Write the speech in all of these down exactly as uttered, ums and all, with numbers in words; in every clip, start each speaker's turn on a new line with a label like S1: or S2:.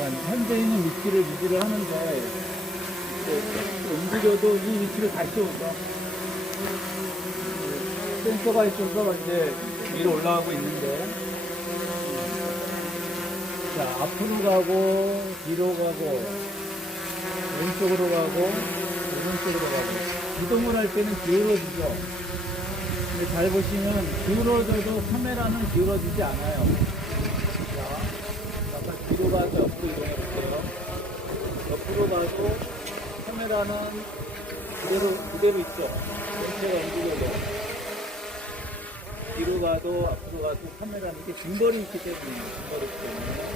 S1: 그러니까 현재 있는 위치를 유지를 하는데 이제 움직여도 이 위치를 다시 오죠. 센서가 있어서 이제 위로 올라가고 있는데, 자, 앞으로 가고 뒤로 가고 왼쪽으로 가고 오른쪽으로 가고 이동을 할 때는 기울어지죠. 근데 잘 보시면 기울어져도 카메라는 기울어지지 않아요. 자, 아까 뒤로 가서 옆으로 이동해 볼게요. 옆으로 가도 카메라는 그대로 그대로 있죠. 전체가 움직여도. 뒤로 가도 앞으로 가도 카메라는 이렇게 중거리 있기 때문에 중거리 있기 때문에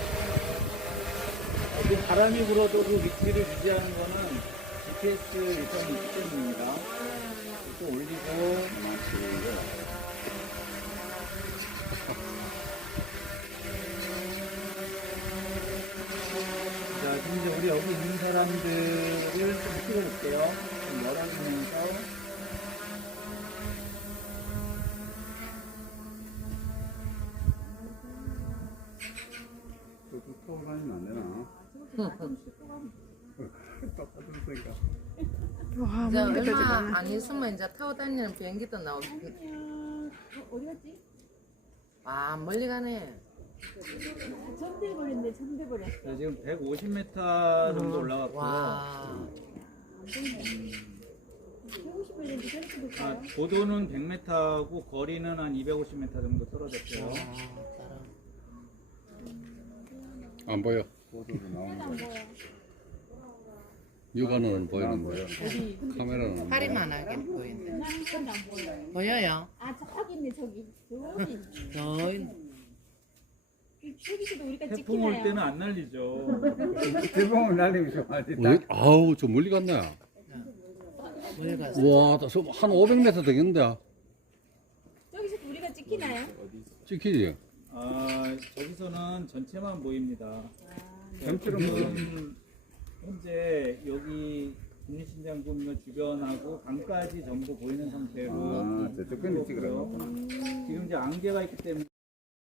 S1: 어, 바람이 불어도 그 위치를 유지하는 거는 지피에스 일정이 있기 때문입니다. 또 올리고 자, 지금 이제 우리 여기 있는 사람들을 좀 찍어볼게요. 좀 열어주면서
S2: 또 타고 다니면 안 되나? 똑같으니까.
S3: 와,
S4: 이제
S3: 뭔데
S4: 얼마 안 있으면 이제 타고 다니는 비행기도 나오고.
S5: 어디 갔지?
S4: 와, 멀리 가네.
S5: 전대 버렸네, 전대 버렸어.
S1: 자, 지금 백오십 미터 정도 올라갔고요.
S4: 와.
S5: 백오십 버렸는데 저렇게
S1: 아,
S5: 볼까요?
S1: 고도는 백 미터고 거리는 한 이백오십 미터 정도 떨어졌고요.
S2: 안 보여. 보도로 나오는
S5: 안
S2: 거.
S5: 보여.
S2: 육안은 보이는
S5: 어디?
S2: 거야. 카메라는 안 보여.
S4: 파리만하게 보이는데.
S5: 난 그건 안 보여.
S4: 보여요?
S5: 아, 저기 있네, 저기. 저기.
S4: 저 있는.
S5: 저기서도 우리가
S1: 태풍 올
S5: 찍히나요?
S1: 때는 안 날리죠.
S2: 대봉을 날리면 좀 하지.
S6: 왜? 아우 저 멀리 갔네.
S4: 멀리 가서.
S6: 와, 나한 오백 미터 되겠는데.
S5: 저기서도 우리가 찍히나요?
S6: 찍히지?
S1: 아, 저기서는 전체만 보입니다.
S2: 전체로
S1: 지금 현재 여기 국립신장군의 주변하고 강까지 전부 보이는 상태로
S2: 아, 저쪽 편이 찍으라고.
S1: 지금 이제 안개가 있기 때문에